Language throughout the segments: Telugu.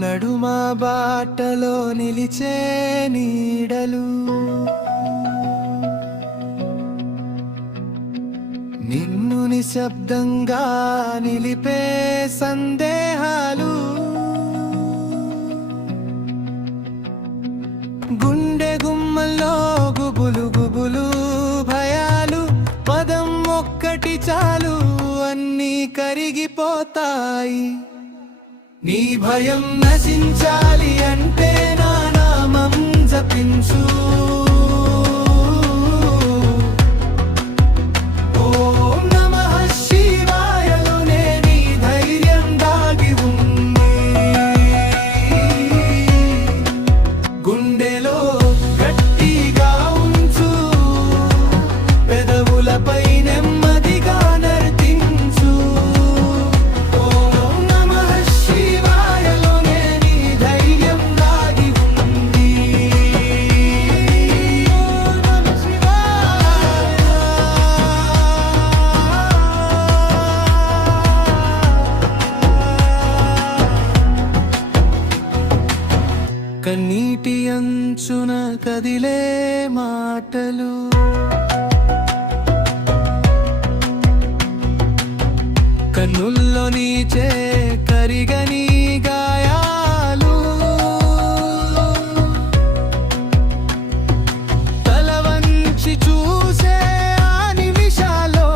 నడుమా బాటలో నిలిచే నీడలు, నిన్ను నిశ్శబ్దంగా నిలిపే సందేహాలు, గుండె గుమ్మల్లో గుబులు గుబులు భయాలు, పదం ఒక్కటి చాలు అన్నీ కరిగిపోతాయి. నీ భయం నశించాలి అంటే నా నామం జపించు. ఓం నమః శివాయలోనే నీ ధైర్యం దాగి ఉంది. గుండెలో గట్టిగా ఉంచు, పెదవులపై నెమ్మదిగా నర్తించు. కన్నీటి అంచున కదిలే మాటలు, కన్నుల్లో నీచే కరిగని గాయాలు, తల వంచి చూసే ఆ నిమిషాలో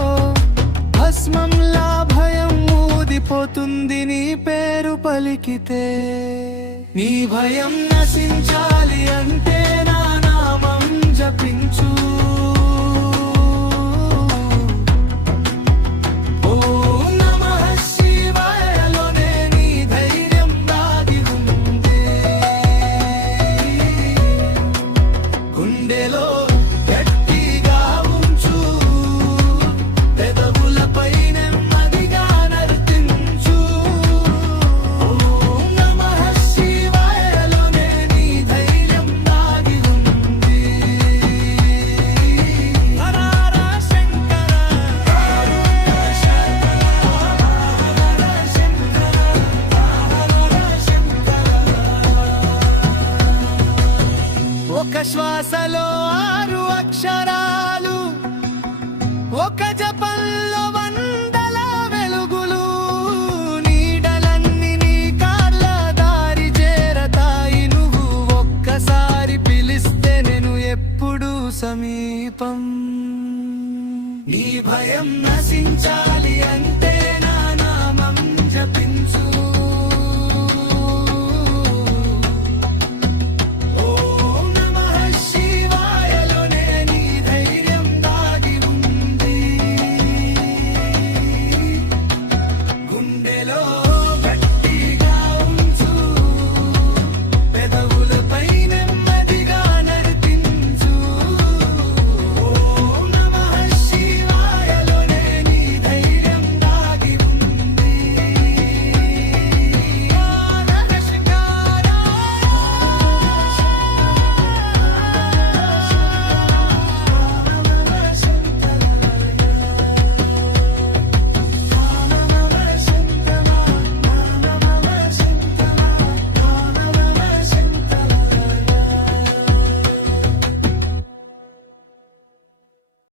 భస్మంలా భయం ఊదిపోతుంది నీ పేరు పలికితే. నీ భయం నశించాలి అంటే నా నామం జపించు. ఓం నమః శివాయలోనే నీ ధైర్యం దాగి ఉంది. గుండెలో గట్టిగా ఉంచు, పెదవులపై నెమ్మదిగా నర్తించు. ఒక శ్వాసలో 6 అక్షరాలు, ఒక జపంలో 100ల వెలుగులు, నీడలన్నీ నీ కాళ్ళ దారి చేరతాయి. నువ్వు ఒక్కసారి పిలిస్తే నేను ఎప్పుడూ సమీపం. నీ భయం నశించాలి